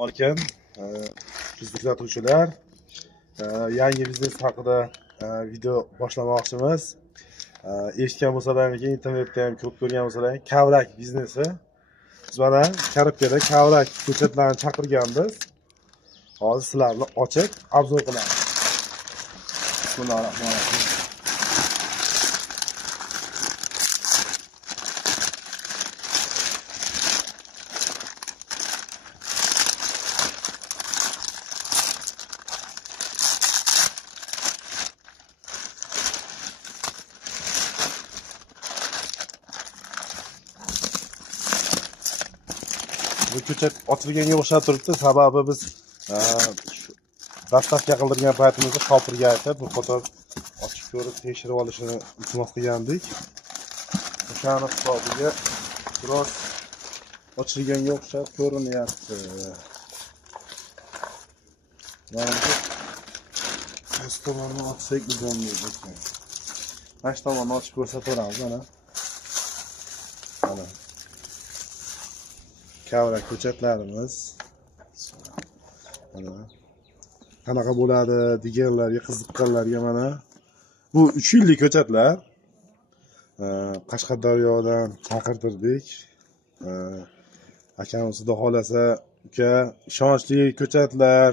Olkan, bizni kuzatuvchilar, yangi biznes haqida video boshlamoqchimiz. Eshitgan bo'lsalaringiz, internetda ham ko'p ko'rgan bo'lsalaringiz, kavrak biznesi. Biz mana Karobkada kavrak ko'chatlarni chaqirganmiz. Hozir sizlarni ochib obzor qilamiz. Bismillahirrohmanirrohim. Bu ko'chat ochilganga o'xshab turibdi. Sababi biz dastavka qildirgan paytimizda shopirga aytib, bir qator ochib ko'rib, tekshirib olishini iltimos qilgandik. O'shani hisobiga biroz ochilganga o'xshab ko'rinyapti. Mana bu tomonni ochsak bo'lmaydi. Mana shu tomonni ochib ko'rsataveramiz mana. Mana kavrak ko'chatlarimiz mana qanaqa bo'ladi deganlarga, qiziqqanlarga mana bu 3 yillik ko'chatlar. Qashqadaryodan chaqirtirdik. Akamiz xudo xolasa, uka, ishonchli ko'chatlar.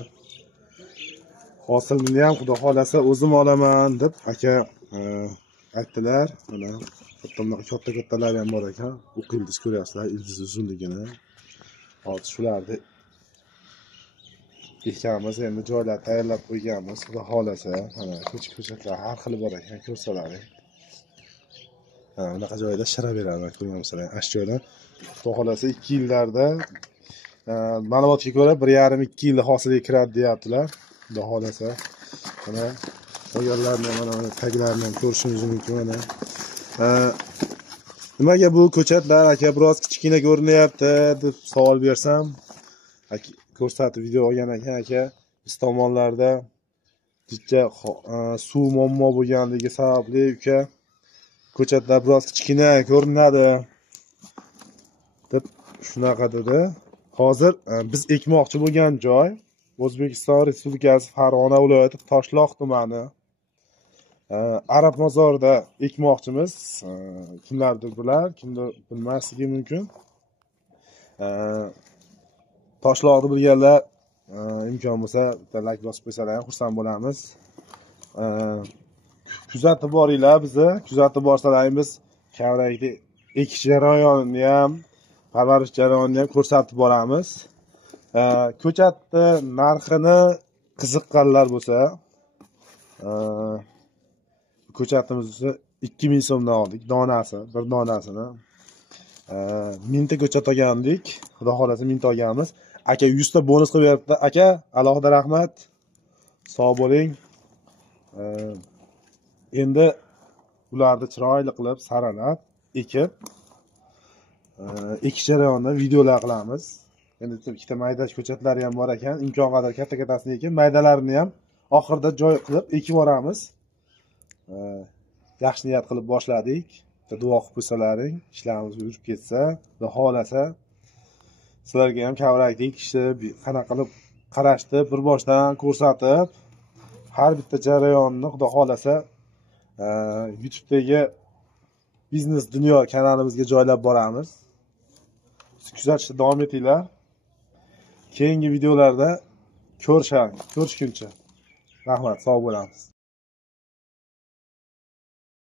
Hosilni ham xudo xolasa o'zim olaman deb aka aytdilar. Mana bunaqa katta-kattalar ham bor ekan. Bu ildiz ko'ryapsizlar, ildiz uzunligini. Hozir shularni ekamiz, endi joylar tayyorlab qo'yganmiz. Xudo xolasa, mana ko'chatlar har xil bor ekan, ko'rsalaring. Bunaqa joyda shira beradi, ko'rgan bo'lsalaring. Ash joydan xudo xolasa 2 yillarda ma'lumotga ko'ra 1,5-2 yilda hosilga kiradi deyaptilar. Xudo xolasa. Mana qolganlarni mana taglarini ham ko'rishingiz mumkin mana. Nimaga bu ko'chatlar aka biroz kichkina ko'rinyapti deb savol bersam, ko'rsatib video olgan ekan aka, biz tomonlarda jicha suv muammo bo'lganligi sababli uka ko'chatlar biroz kichkina ko'rinadi deb shunaqa dedi. Hozir biz ekmoqchi bo'lgan joy O'zbekiston Respublikasi Farg'ona viloyati Toshloq tumani Arabmozorda ekmoqchimiz. Kimlardir bilar, kimdir bilmasligi mumkin. Toshloqni bilganlar imkon bo'lsa bitta like bosib qo'ysalar ham xursand bo'lamiz. Kuzatib boringlar bizni, kuzatib borsalaringiz kavrakni ekish jarayonini ham, parvarish jarayonini ham ko'rsatib boramiz. Ko'chatni narxini qiziqqanlar bo'lsa, ko'chatimizni 2000 so'mdan oldik, donasi, bir donasini. Mingta ko'chat olgandik, xudo xolasa mingta olganmiz. Aka 100 ta bonus qilib beribdi. Aka, alohida rahmat. Sog' bo'ling. Endi ularni chiroyli qilib saralab, ekib, ekish jarayonida videolar qilamiz. Endi ikkita mayda ko'chatlari ham bor ekan, imkon qadar katta-kattasini ekib, maydalarini ham oxirida joy qilib ekib boramiz. Yaxshi niyat qilib boshladik. Duo qilib qo'ysalaring, ishlarimiz yurib ketsa, xudo xolasa sizlarga ham kavrakni ekishni qanaqa qilib qarashni bir boshdan ko'rsatib, har bitta jarayonni xudo xolasa YouTube'dagi Biznes Dunyo kanalimizga joylab boramiz. Kuzatishda davom etinglar. Keyingi videolarda ko'rishguncha. Rahmat, sog' bo'lamiz.